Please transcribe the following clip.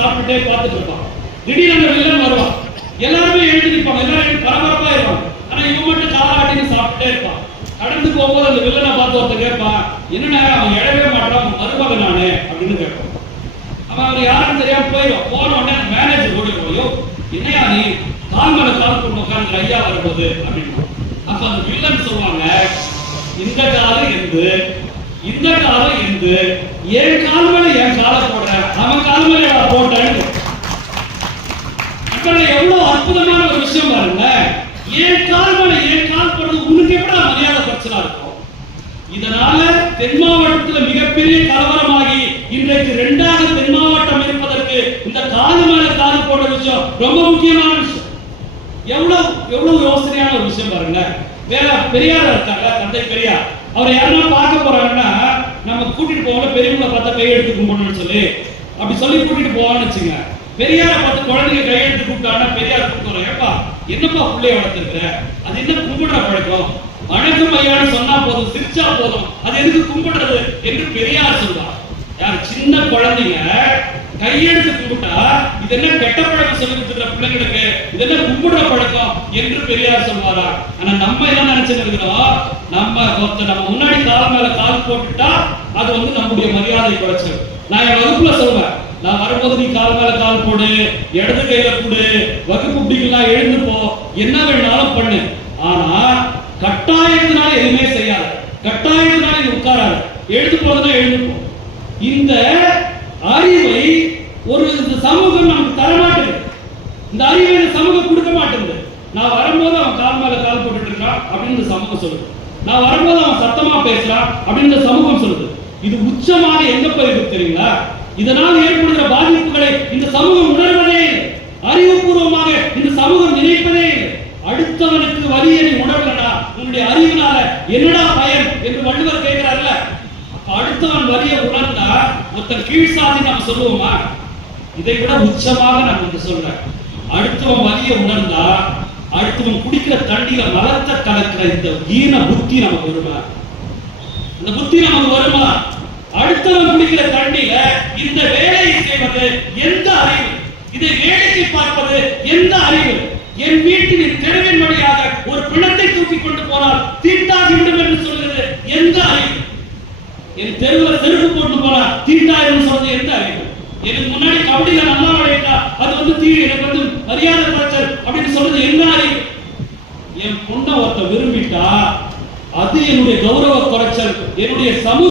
சாப்பிட்டுட்டே பார்த்துட்டு இருப்பான். திடீர்னு வில்லன் வருவான், எல்லாருமே எழுதி நிற்பாங்க, எல்லாரும் பரபரப்பா இருப்பாங்க. ஆனா இவன் மட்டும் காலாட்டின்னு சாப்பிட்டுட்டே இருப்பான். கடந்து போகும்போது அந்த வில்லனை பார்த்து ஒருத்தர் கேட்பான், என்னன்னா அவன் எழவே மாட்டான், மருமகன் நானே அப்படின்னு கேட்பான். அவன் யாருன்னு தெரியாம போயிடும். போன உடனே மேனேஜர் ஓடிடுவோம், என்னையா நீ கால் மேல கால் கொண்டு உட்காந்து ஐயா வரும்போது அப்படின்னு. அப்ப அந்த வில்லன் சொல்லுவாங்க, இந்த காலம் எந்து இந்த காலம் எந்து என் கால் மேல என் காலை போடுறேன், அவன் கால் மேல போட்டேன்னு. எவ்வளவு அற்புதமான ஒரு விஷயம் பாருங்க. என் கால் மேல என் கால் போடுறது உனக்கு எப்படி மரியாதை பிரச்சனை இருக்கும். இதனால தென் மாவட்டத்தில் மிகப்பெரிய கலவரமாகி இன்றைக்கு 2வது தென் மாவட்டம் இருப்பதற்கு இந்த கால் மேல கால் போடுற விஷயம் ரொம்ப முக்கியமான விஷயம். எவ்வளவு யோசனையான ஒரு விஷயம் பாருங்க. வேற பெரியார் இருக்காங்க, தந்தை பெரியார். அவரை யாருன்னா பார்க்க போறாங்கன்னா நம்ம கூட்டிட்டு போவோம்ல, பெரியவங்களை பார்த்தா கையெடுத்து கும்பிடணும்னு சொல்லி அப்படி சொல்லி கூட்டிட்டு போவான்னு வச்சுங்க. பெரியாரை பார்த்து குழந்தைங்க கையெடுத்து கூப்பிட்டாங்கன்னா பெரியார் கூப்பிட்டு, ஏப்பா என்னப்பா பிள்ளைய வளர்த்துருக்குற, அது என்ன கும்பிடுற பழக்கம், வணக்கம் ஐயான்னு சொன்னா போதும், சிரிச்சா போதும், அது எதுக்கு கும்பிடுறது என்று பெரியார் சொல்றார். யார் சின்ன குழந்தைங்க கையெடுத்து கும்பிட்டா இது என்ன கெட்ட பழக்கம் சொல்லி கொடுத்துற பிள்ளைங்களுக்கு, இது என்ன கும்பிடுற பழக்கம் என்று பெரியார் சொல்வாரா? ஆனா நம்ம என்ன நினைச்சுட்டு இருக்கிறோம், நம்ம முன்னாடி கால் மேல கால் போட்டுட்டா அது வந்து நம்முடைய மரியாதை குறைச்சல். நான் என் வகுப்புல சொல்வேன், நான் வரும்போது நீ கால் மேல கால் போடு, இடது கையில கொடு, வகுப்பு பிடிக்கலாம், எழுந்து போ, என்ன வேணாலும் பண்ணு, ஆனா கட்டாயத்தினால எதுவுமே செய்யாது, கட்டாயத்தினால நீ உட்காராது, எழுந்து போதுன்னா எழுந்து போ. இந்த அறிவை ஒரு சமூகம் நமக்கு தர மாட்டேங்குது. இந்த அறிவை இந்த சமூகம் கொடுக்க மாட்டேங்குது. நான் வரும்போது அவன் கால் மேல கால் போட்டுட்டு இருக்கான் அப்படின்னு இந்த சமூகம் சொல்லுது, நான் வரும்போது அவன் சத்தமா பேசுறான் அப்படின்னு இந்த சமூகம் சொல்லுது. இது உச்சமாக எங்க போயிருக்கு தெரியுங்களா? இதனால் ஏற்படுகிற பாதிப்புகளை இந்த சமூகம் உணர்வதே, அறிவுபூர்வமாக இந்த சமூகம் நினைப்பதே. அடுத்தவனுக்கு வலியை நீ உணரலடா, உன்னுடைய அறிவினால என்னடா பயன் என்று வள்ளுவர் கேட்கிறார்ல. அடுத்தவன் வலியை உணர்ந்தா ஒருத்தன் கீழ்சாதி நம்ம சொல்லுவோமா? இதை விட உச்சமாக நம்ம வந்து சொல்றேன், அடுத்தவன் வலியை உணர்ந்தா அடுத்தவன் குடிக்கிற தண்ணியில மலர்த்த கலக்கிற இந்த ஈன புத்தி நமக்கு வருமா? இந்த புத்தி நமக்கு வருமா? அடுத்தவன் குடிக்கிற தண்ணியில இந்த வேலையை செய்வது எந்த அறிவு? இதை வேலைக்கு பார்ப்பது எந்த அறிவு? என் வீட்டின் தெருவின் வழியாக ஒரு பிணத்தை தூக்கி கொண்டு போனால் தீட்டாகிவிடும் என்று சொல்கிறது எந்த அறிவு? என் தெருவில் செருப்பு போட்டு போனா தீட்டாயிரம் சொல்றது எந்த அறிவு? எனக்கு முன்னாடி கபடியில நல்லா விளையாட்டா அது வந்து எனக்கு வந்து மரியாதை குறைச்சல் அப்படின்னு சொல்றது என்ன அறிவு? என் பொண்ணை ஒருத்த விரும்பிட்டா அது என்னுடைய கௌரவ குறைச்சல், என்னுடைய சமூக